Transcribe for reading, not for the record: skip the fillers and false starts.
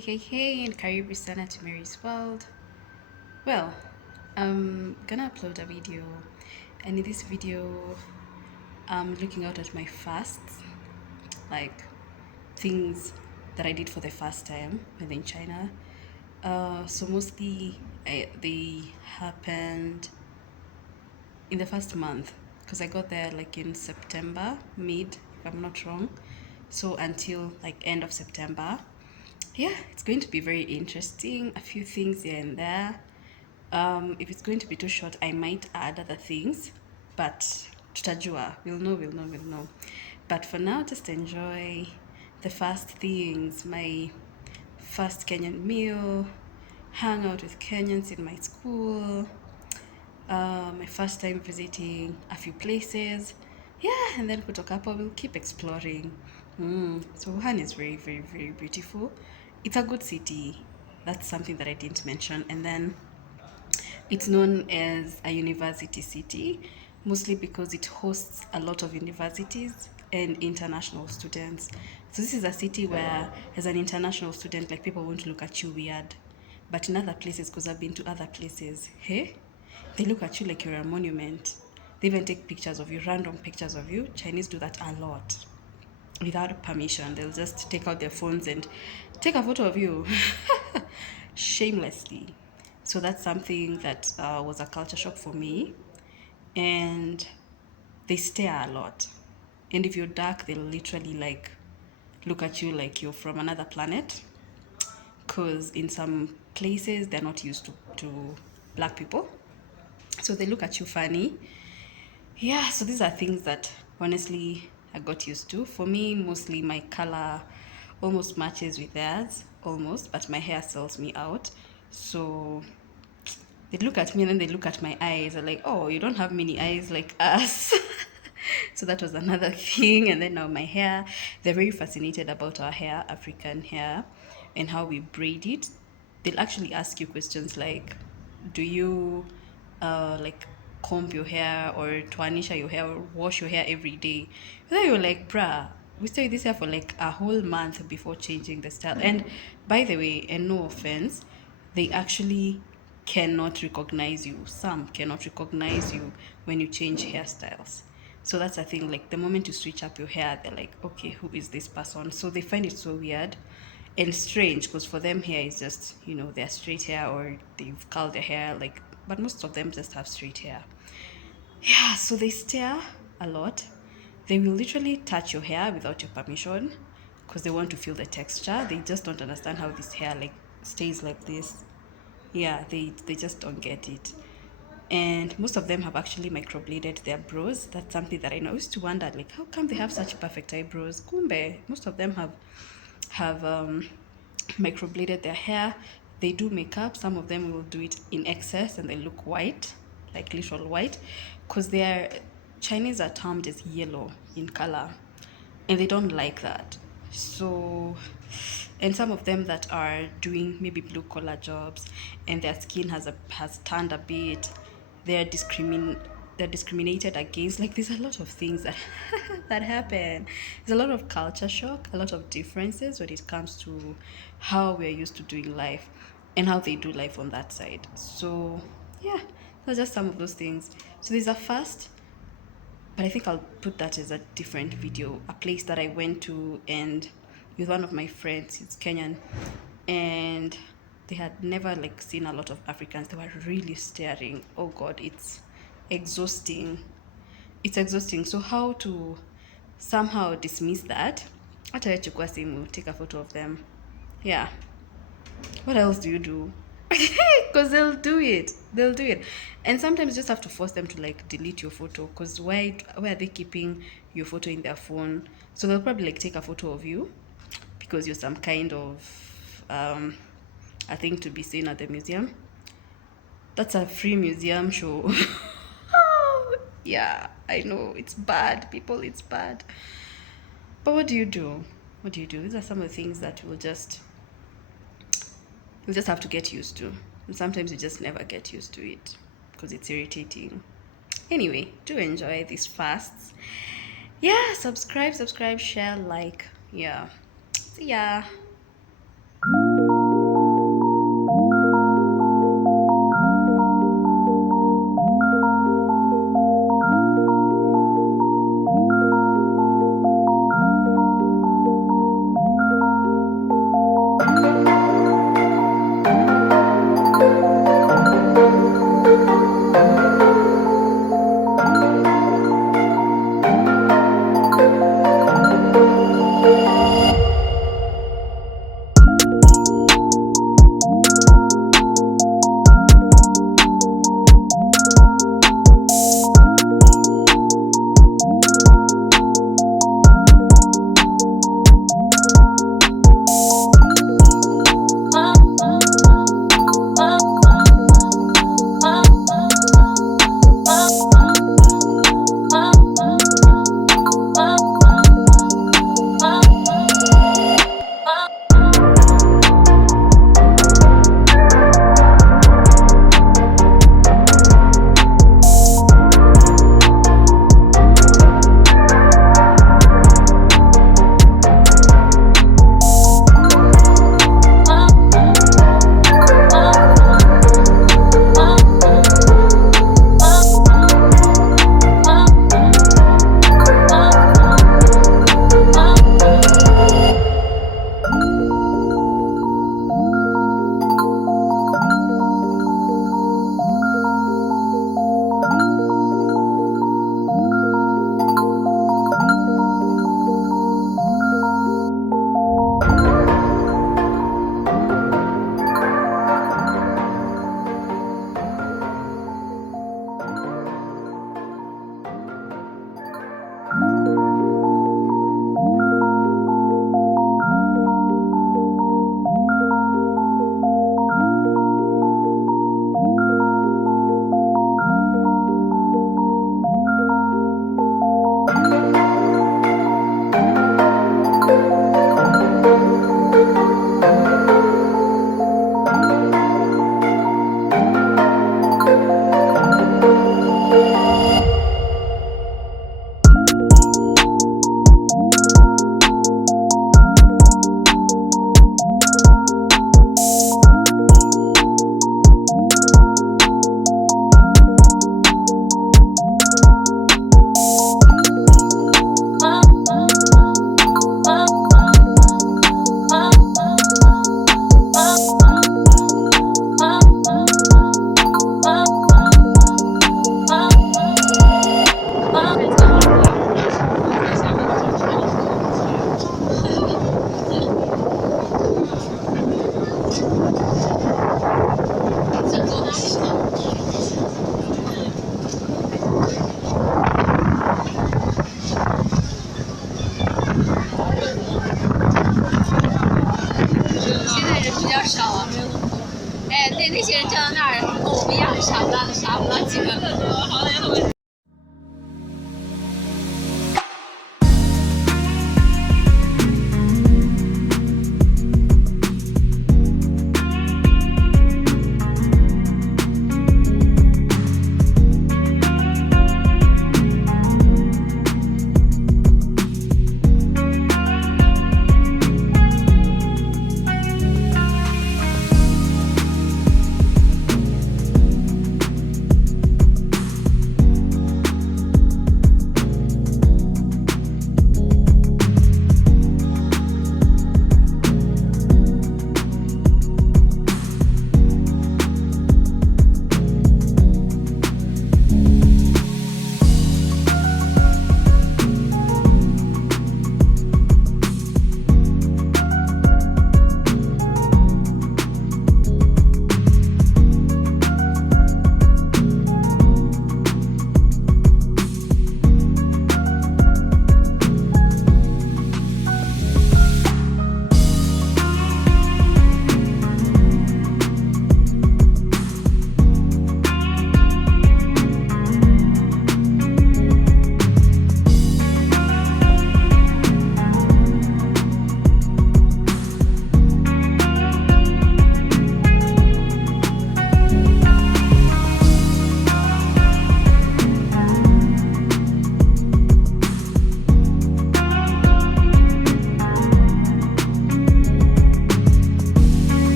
Hey, and Karibu to Mary's World. Well, I'm gonna upload a video, and in this video, I'm looking out at my fasts, like things that I did for the first time within China. So mostly they happened in the first month because I got there like in September, mid, if I'm not wrong. So until like end of September. Yeah, it's going to be very interesting. A few things here and there. If it's going to be too short, I might add other things, but tutajua, we'll know. But for now, just enjoy the first things, my first Kenyan meal, hang out with Kenyans in my school, my first time visiting a few places. Yeah, and then kutoka hapo we'll keep exploring. So Wuhan is very, very, very beautiful. It's a good city. That's something that I didn't mention. And then it's known as a university city, mostly because it hosts a lot of universities and international students. So this is a city where, as an international student, like people won't look at you weird. But in other places, because I've been to other places, hey, they look at you like you're a monument. They even take pictures of you, random pictures of you. Chinese do that a lot without permission. They'll just take out their phones and take a photo of you shamelessly. So that's something that was a culture shock for me. And they stare a lot. And if you're dark, they'll literally like look at you like you're from another planet. Because in some places, they're not used to black people. So they look at you funny. Yeah, so these are things that honestly I got used to. For me, mostly my color almost matches with theirs, almost, but my hair sells me out. So they look at me and then they look at my eyes. They're like, oh, you don't have many eyes like us. So that was another thing. And then now my hair, they're very fascinated about our hair, African hair, and how we braid it. They'll actually ask you questions like, do you like comb your hair or twanisha your hair or wash your hair every day? And then you're like, bruh, we stay this hair for like a whole month before changing the style. And by the way, and no offense, they actually cannot recognize you. Some cannot recognize you when you change hairstyles. So that's the thing. Like the moment you switch up your hair, they're like, okay, who is this person? So they find it so weird and strange because for them hair is just, their straight hair or they've curled their hair. Like, but most of them just have straight hair. Yeah, so they stare a lot. They will literally touch your hair without your permission because they want to feel the texture. They just don't understand how this hair like stays like this. Yeah, they just don't get it. And most of them have actually microbladed their brows. That's something that I know. I used to wonder, like, how come they have such perfect eyebrows? Kumbe, most of them have microbladed their hair. They do makeup. Some of them will do it in excess and they look white, like literal white, because they are Chinese are termed as yellow in color, and they don't like that. So, and some of them that are doing maybe blue collar jobs, and their skin has turned a bit, they're discriminated against. Like there's a lot of things that that happen. There's a lot of culture shock, a lot of differences when it comes to how we're used to doing life and how they do life on that side. So yeah, that's just some of those things. So there's a first, but I think I'll put that as a different video. A place that I went to and with one of my friends, it's Kenyan, and they had never like seen a lot of Africans. They were really staring. Oh God, it's exhausting. It's exhausting. So how to somehow dismiss that? Hata wewe chukua simu, take a photo of them. Yeah. What else do you do? Because they'll do it. They'll do it. And sometimes you just have to force them to like delete your photo because why are they keeping your photo in their phone? So they'll probably like take a photo of you because you're some kind of a thing to be seen at the museum. That's a free museum show. Yeah, I know it's bad, people, it's bad. But what do you do? What do you do? These are some of the things that you'll just have to get used to. And sometimes you just never get used to it because it's irritating. Anyway, do enjoy these fasts. Yeah, subscribe, share, like. Yeah. See ya.